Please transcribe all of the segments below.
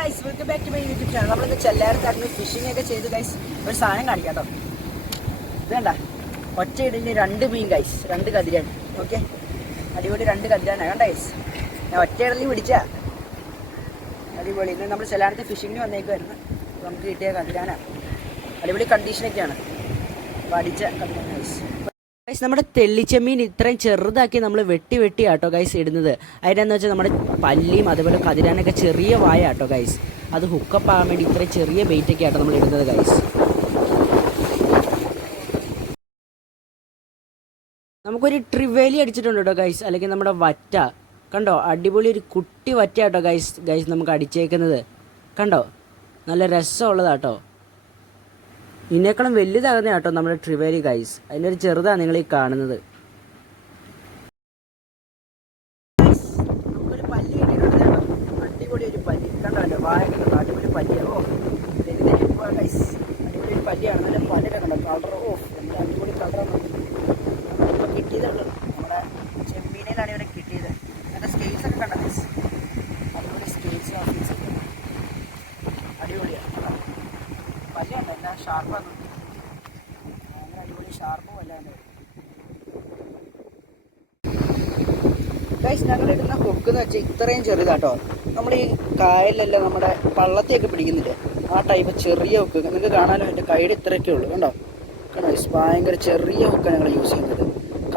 Guys welcome back to my YouTube channel നമ്മളിന്ന് ചെല്ലാരത്തായിരുന്നു phishing ഒക്കെ ചെയ്ത് ഗൈസ് ഒരു സാധനം കാണിക്കാം കേട്ടോ വേണ്ട ഒറ്റ ഇടലിന് രണ്ട് മീൻ ഗൈസ് രണ്ട് കതിരാണ് ഓക്കെ അടിപൊളി രണ്ട് കതിരാണ് വേണ്ട ഗൈസ് ഞാൻ ഒറ്റ ഇടലിൽ പിടിച്ച. അടിപൊളി. ഇന്ന് നമ്മൾ ചെല്ലാരത്ത് ഫിഷിങ്ങിന് വന്നേക്കുമായിരുന്നു നമുക്ക് കിട്ടിയ കതിരാനാണ് അടിപൊളി കണ്ടീഷനൊക്കെയാണ് അപ്പോൾ അടിച്ച കതിരാണ് ഗൈസ് ഗൈസ് നമ്മുടെ തെള്ളിച്ചെമ്മീൻ ഇത്രയും ചെറുതാക്കി നമ്മൾ വെട്ടി വെട്ടി ആട്ടോ ഗൈസ് ഇടുന്നത്. അതിനെന്ന് വെച്ചാൽ നമ്മുടെ പല്ലിയും അതുപോലെ കതിരാനൊക്കെ ചെറിയ വായ ആട്ടോ ഗൈസ് അത് ഹുക്കപ്പ് ആകാൻ വേണ്ടി ഇത്രയും ചെറിയ ബെയ്റ്റൊക്കെ ആട്ടോ നമ്മൾ ഇടുന്നത് ഗൈസ് നമുക്കൊരു ട്രിവേലി അടിച്ചിട്ടുണ്ട് കേട്ടോ ഗൈസ് അല്ലെങ്കിൽ നമ്മുടെ വറ്റ. കണ്ടോ? അടിപൊളി ഒരു കുട്ടി വറ്റ കേട്ടോ ഗൈസ് ഗൈസ് നമുക്ക് അടിച്ചേക്കുന്നത്. കണ്ടോ? നല്ല രസമുള്ളതാട്ടോ. ഇതിനേക്കാളും വലുതാകുന്ന കേട്ടോ നമ്മുടെ ട്രിവേരി ഗൈസ് അതിന്റെ ഒരു ചെറുതാണ് നിങ്ങൾ ഈ കാണുന്നത്. അടിപൊളി ഒരു ഓ പല്ലിയാണ് പല്ലൊക്കെ കണ്ടോ? കളർ ഓ എന്താ അടിപൊളി കളറാണ് നമ്മളിപ്പോൾ കിട്ടിയതുള്ളൂ നമ്മുടെ ചെമ്മീനിലാണ് ഇവരെ കിട്ടിയത് നല്ല സ്കെയിൽസ് ഒക്കെ കണ്ടോ ഗൈസ് അടിപൊളി സ്കെയിൽസ് ഓഫീസ് അടിപൊളിയാണ് കേട്ടോ. എന്നാ ഷാർപ്പാണ് നല്ല അടിപൊളി ഷാർപ്പും അല്ലാണ്ട് ഗൈസ് ഞങ്ങൾ ഇടുന്ന എന്ന് വെച്ചാൽ ഇത്രയും ചെറുതാട്ടോ. നമ്മൾ ഈ കായലിലെല്ലാം നമ്മുടെ പള്ളത്തെയൊക്കെ പിടിക്കുന്നില്ലേ? ആ ടൈപ്പ് ചെറിയ ഹുക്ക് നിങ്ങൾക്ക് കാണാനും എന്റെ കൈയുടെ ഇത്രയൊക്കെ ഉള്ളൂ. കണ്ടോ? കണ്ടോ? ഭയങ്കര ചെറിയ ഹുക്കാണ് ഞങ്ങൾ യൂസ് ചെയ്യുന്നത്.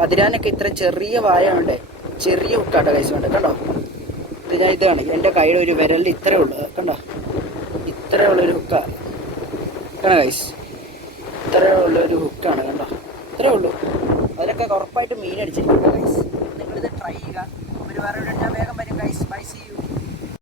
കതിരാനൊക്കെ ഇത്ര ചെറിയ വായ ഉണ്ട് ചെറിയ ഹുക്കാട്ടോ കൈസ് വേണ്ട കണ്ടോ? ഇത് ഞാൻ ഇതാണ് എന്റെ കൈയുടെ ഒരു വിരലിൽ ഇത്രയേ ഉള്ളൂ. കണ്ടോ? ഇത്രയുള്ള ഒരു കണ്ടോ ഗൈസ് ഇത്രയേ ഉള്ളൊരു ഹുക്കാണ് കണ്ടോ? ഇത്രയേ ഉള്ളൂ. അതിലൊക്കെ ഉറപ്പായിട്ട് മീൻ അടിച്ചിരിക്കും ഗൈസ് നിങ്ങളിത് ട്രൈ ചെയ്യുക. ഒരു വേറെ ഞാൻ വേഗം